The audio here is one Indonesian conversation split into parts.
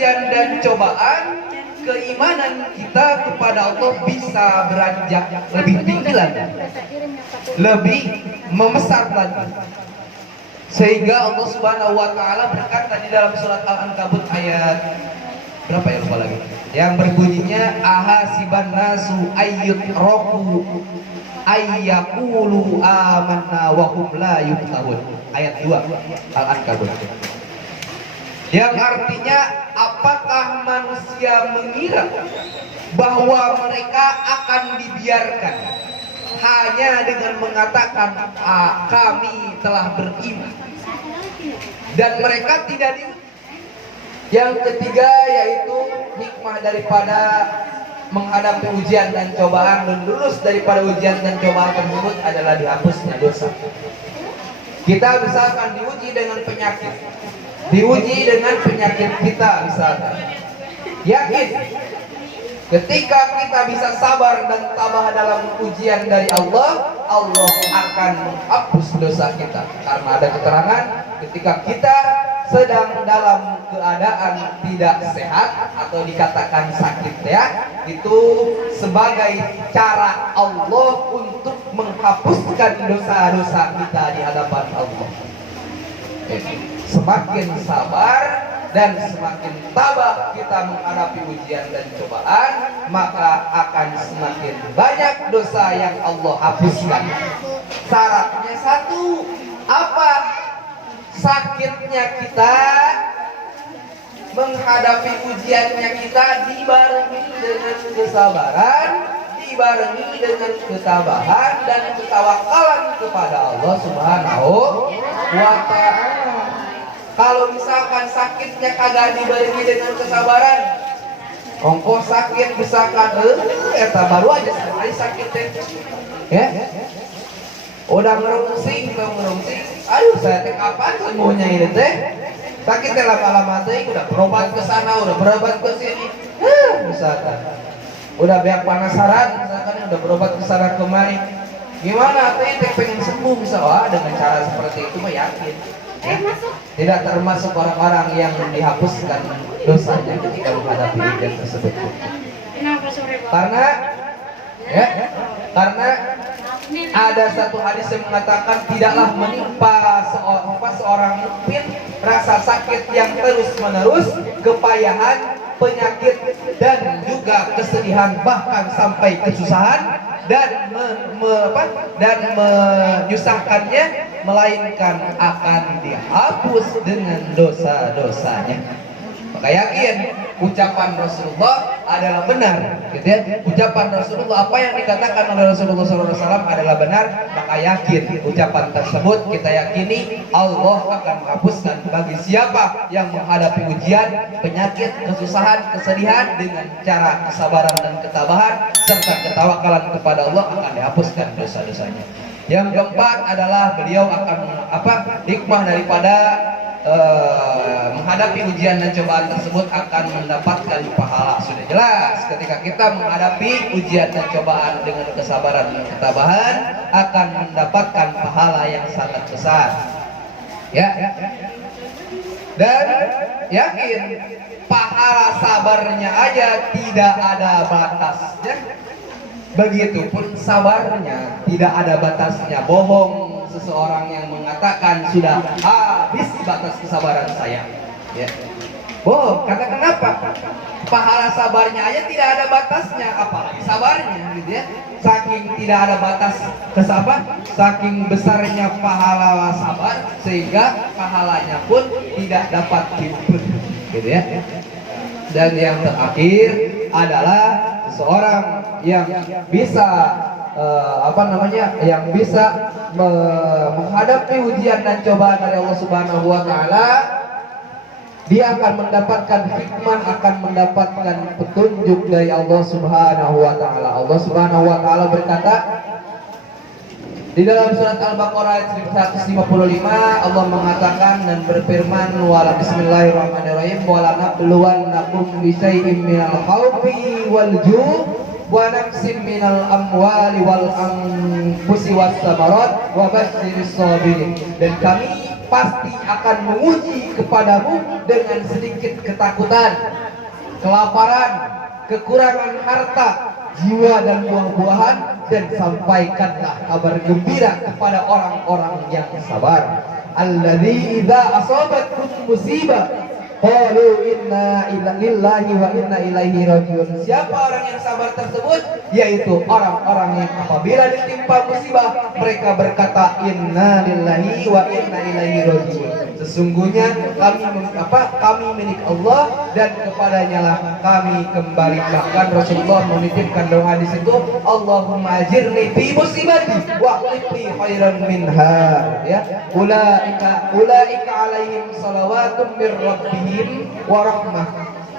ujian dan cobaan, keimanan kita kepada Allah bisa beranjak lebih tinggi lagi, lebih membesar lagi. Sehingga Allah Subhanahu wa taala berkata di dalam surat Al-Ankabut ayat berapa ya, lupa lagi, yang berbunyinya ahasiban nasu ayyutraku ayyaqulu amanna wa hum la yuftanun, ayat 2 Al-Ankabut, yang artinya apakah manusia mengira bahwa mereka akan dibiarkan hanya dengan mengatakan kami telah beriman dan mereka tidak di. Yang ketiga yaitu hikmah daripada menghadapi ujian dan cobaan dan lulus daripada ujian dan cobaan tersebut adalah dihapusnya dosa. Kita misalkan diuji dengan penyakit, diuji dengan penyakit kita misalkan, yakin ketika kita bisa sabar dan tabah dalam ujian dari Allah, Allah akan menghapus dosa kita. Karena ada keterangan ketika kita sedang dalam keadaan tidak sehat atau dikatakan sakit ya, itu sebagai cara Allah untuk menghapuskan dosa-dosa kita di hadapan Allah. Semakin sabar dan semakin tabah kita menghadapi ujian dan cobaan, maka akan semakin banyak dosa yang Allah hapuskan. Syaratnya satu, apa? Sakitnya kita, menghadapi ujiannya kita dibarengi dengan kesabaran, dibarengi dengan ketabahan dan ketawakalan kepada Allah Subhanahu wa ta'ala. Kalau misalkan sakitnya kagak dibarengi dengan kesabaran, ongkos sakit misalkan eta baru aja sekali sakit teh ya, udah ngerungsing, aduh saya teh kapan sembuhnya ini teh, sakit teh lama-lama teh udah berobat ke sana, udah berobat ke sini, misalkan udah banyak penasaran, misalkan udah berobat ke sana kemari, gimana teh pengen sembuh, bisa wah dengan cara seperti itu mah yakin ya, tidak termasuk orang-orang yang dihapuskan dosanya ketika menghadapi ujian tersebut. Karena ya, karena ada satu hadis yang mengatakan tidaklah menimpa seorang mukmin rasa sakit yang terus-menerus, kepayahan, penyakit dan juga kesedihan, bahkan sampai kesusahan dan menyusahkannya, melainkan akan dihapus dengan dosa-dosanya. Maka yakin ucapan Rasulullah adalah benar, gitu ya. Ucapan Rasulullah, apa yang dikatakan oleh Rasulullah SAW adalah benar, maka yakin ucapan tersebut kita yakini Allah akan menghapuskan bagi siapa yang menghadapi ujian, penyakit, kesusahan, kesedihan dengan cara kesabaran dan ketabahan serta ketawakalan kepada Allah, akan dihapuskan dosa-dosanya. Yang keempat adalah beliau akan hikmah daripada menghadapi ujian dan cobaan tersebut akan mendapatkan pahala. Sudah jelas ketika kita menghadapi ujian dan cobaan dengan kesabaran dan ketabahan akan mendapatkan pahala yang sangat besar ya. Dan yakin pahala sabarnya aja tidak ada batasnya, begitupun sabarnya tidak ada batasnya. Bohong seseorang yang mengatakan sudah habis batas kesabaran saya ya. Bohong. Kata kenapa? Pahala sabarnya aja tidak ada batasnya, apalagi sabarnya gitu ya. Saking tidak ada batas kesabar, saking besarnya pahala sabar, sehingga pahalanya pun tidak dapat dihitung gitu ya. Dan yang terakhir adalah seseorang yang bisa yang bisa menghadapi ujian dan cobaan dari Allah Subhanahu wa taala, dia akan mendapatkan hikmah, akan mendapatkan petunjuk dari Allah Subhanahu wa taala. Allah Subhanahu wa taala berkata di dalam surat Al-Baqarah ayat 155, Allah mengatakan dan berfirman, wala bismillahirrahmanirrahim, wala nabluwannakum bisyai'im minal khawfi wal ju' wa naqsim minal amwali wal anfusi was samarat wa basyiris sabirin. Dan kami pasti akan menguji kepadamu dengan sedikit ketakutan, kelaparan, kekurangan harta, jiwa dan buah-buahan, dan sampaikanlah kabar gembira kepada orang-orang yang sabar. Alladzi idza asabatkum musibah qalu inna lillahi wa inna ilaihi rajiun. Siapa orang yang sabar tersebut? Yaitu orang-orang yang apabila ditimpa musibah mereka berkata inna lillahi wa inna ilaihi rajiun. Sesungguhnya kami milik Allah dan kepadanya lah kami kembali. Bahkan Rasulullah menitipkan doa di situ, Allahumma ajirni fi musibati wa qini khairan minha. Ya, ulaika alaihim salawatun mir rabbihim wa rahmah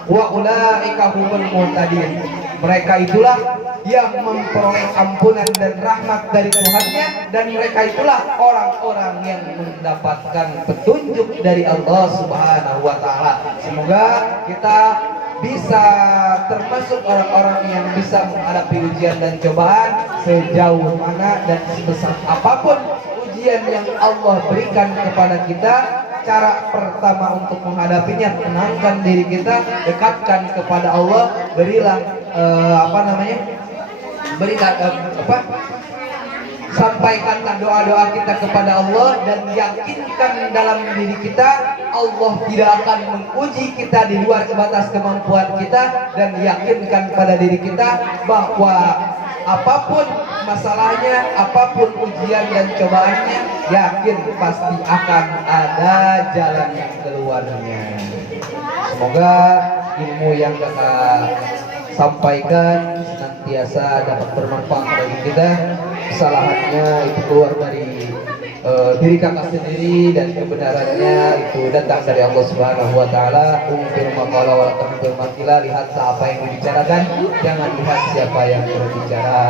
wa ulaika humul muhtadin. Mereka itulah yang memperoleh ampunan dan rahmat dari Tuhannya, dan mereka itulah orang-orang yang mendapatkan petunjuk dari Allah Subhanahu wa taala. Semoga kita bisa termasuk orang-orang yang bisa menghadapi ujian dan cobaan sejauh mana dan sebesar apapun ujian yang Allah berikan kepada kita. Cara pertama untuk menghadapinya, tenangkan diri kita, dekatkan kepada Allah, berilah sampaikanlah doa-doa kita kepada Allah, dan yakinkan dalam diri kita Allah tidak akan menguji kita di luar sebatas kemampuan kita, dan yakinkan pada diri kita bahwa apapun masalahnya, apapun ujian dan cobaannya, yakin pasti akan ada jalan yang keluarnya. Semoga ilmu yang kita sampaikan senantiasa dapat bermanfaat bagi kita. Kesalahannya itu keluar dari diri kakak sendiri, dan kebenarannya itu datang dari Allah Subhanahu wa taala. Umfir maqala wa taqdir maqila, lihat apa yang dibicarakan, jangan lihat siapa yang berbicara.